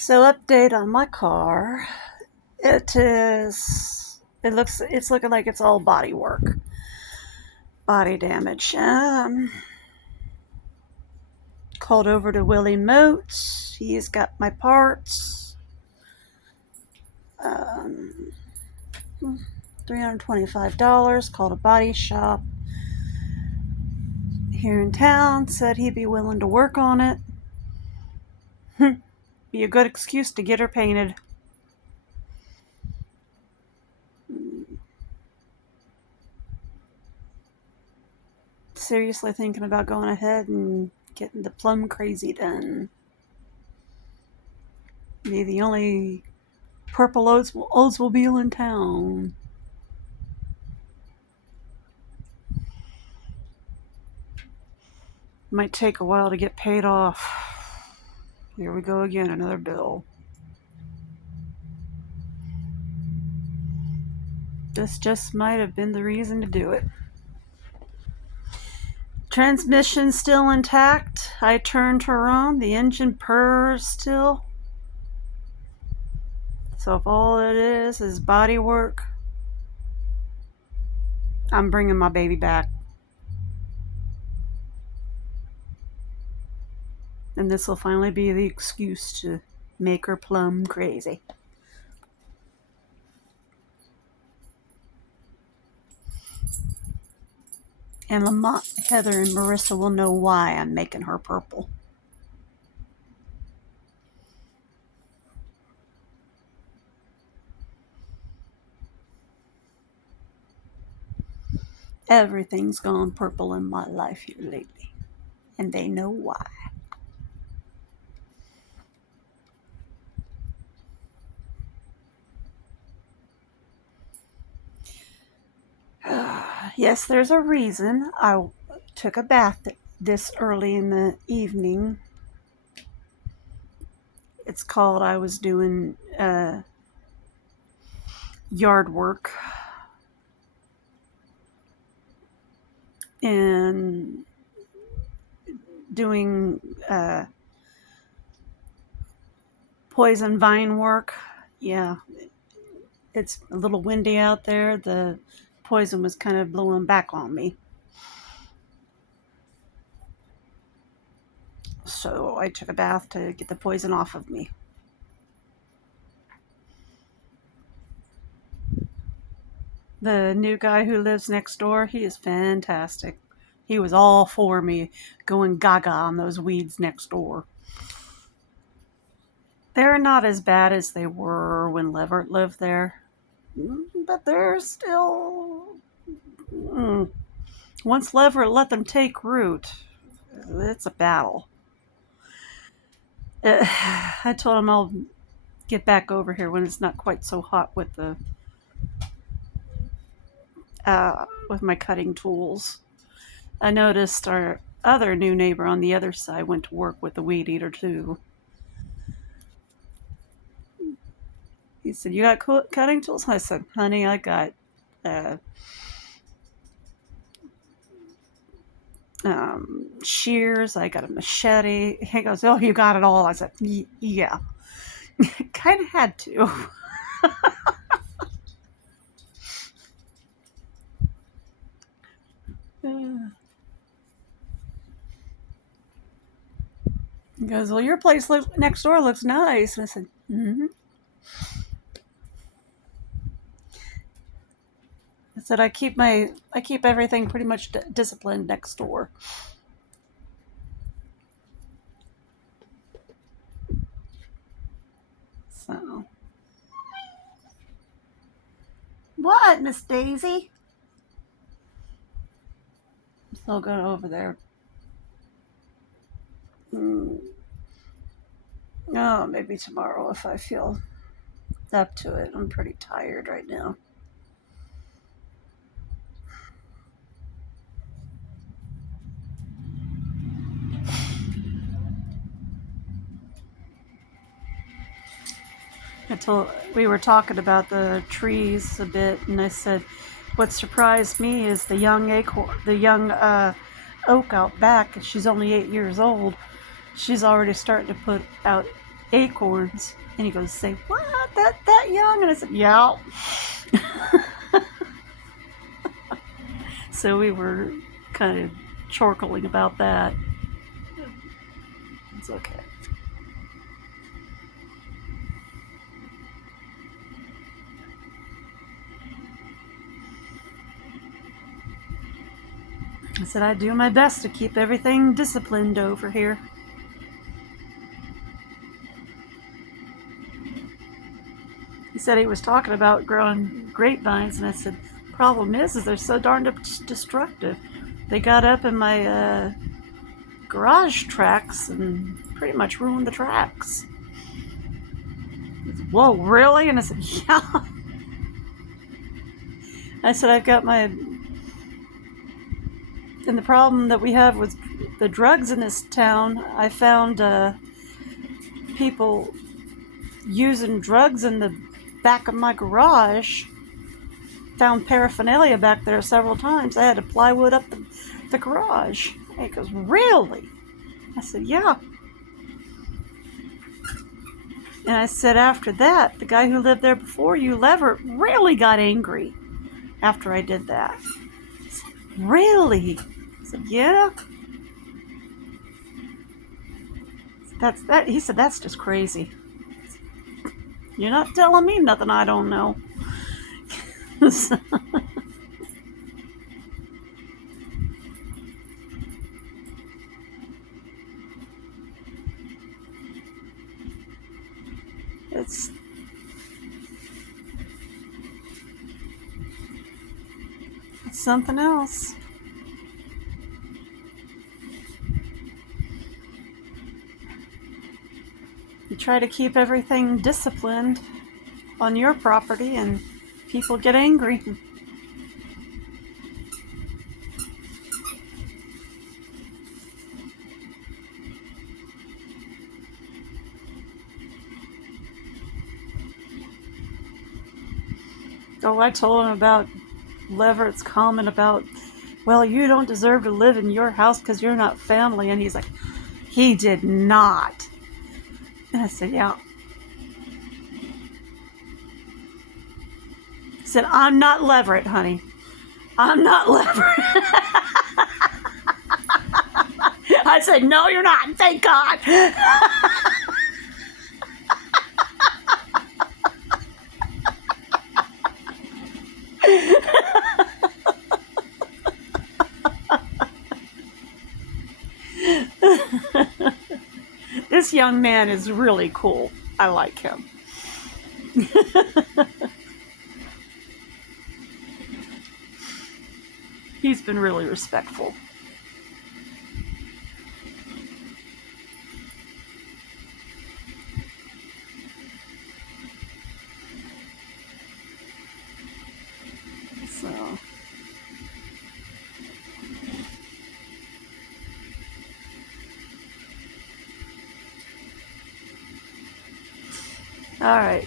So update on my car. It's looking like it's all body work, body damage. Called over to Willie Moats. He's got my parts. Um, $325. Called a body shop here in town. Said he'd be willing to work on it. Be a good excuse to get her painted. Seriously thinking about going ahead and getting the plum crazy done. Be the only purple Oldsmobile in town. Might take a while to get paid off. Here we go again, another bill. This just might have been the reason to do it. Transmission still intact. I turned her on. The engine purrs still. So if all it is body work, I'm bringing my baby back. And this will finally be the excuse to make her plumb crazy. And Lamont, Heather, and Marissa will know why I'm making her purple. Everything's gone purple in my life here lately, and they know why. Yes, there's a reason I took a bath this early in the evening. It's called I was doing yard work and doing poison vine work. Yeah, it's a little windy out there. The poison was kind of blowing back on me. So I took a bath to get the poison off of me. The new guy who lives next door, he is fantastic. He was all for me going gaga on those weeds next door. They're not as bad as they were when Leverett lived there, but they're still... Once Leverett let them take root, it's a battle. I told him I'll get back over here when it's not quite so hot with the with my cutting tools. I noticed our other new neighbor on the other side went to work with the weed eater too. He said, "You got cutting tools?" I said, "Honey, I got shears. I got a machete." He goes, "Oh, you got it all." I said, "Yeah." Kind of had to. He goes, "Well, your place next door looks nice." And I said, "Mm-hmm." I said, I keep everything pretty much disciplined next door. So, what, Miss Daisy? I'm still going over there. Oh, maybe tomorrow if I feel up to it. I'm pretty tired right now. We were talking about the trees a bit, and I said, what surprised me is the young oak out back. She's only 8 years old. She's already starting to put out acorns. And he goes, say, what? That young? And I said, yeah. So we were kind of chortling about that. It's okay. I said, I do my best to keep everything disciplined over here. He said he was talking about growing grapevines, and I said, problem is they're so darn destructive. They got up in my garage tracks and pretty much ruined the tracks. Said, whoa, really? And I said, yeah. I said, I've got my... And the problem that we have with the drugs in this town, I found people using drugs in the back of my garage. Found paraphernalia back there several times. I had to plywood up the garage. And he goes, really? I said, yeah. And I said, after that, the guy who lived there before you, Leverett, really got angry after I did that. I said, really? I said, yeah. That's that. He said, that's just crazy. Said, you're not telling me nothing I don't know. It's something else. You try to keep everything disciplined on your property and people get angry. Oh, I told him about Leverett's comment about, well, you don't deserve to live in your house because you're not family. And he's like, he did not. And I said, yeah. He said, I'm not Leverett, honey. I'm not Leverett. I said, no, you're not. Thank God. This young man is really cool. I like him. He's been really respectful. So, all right.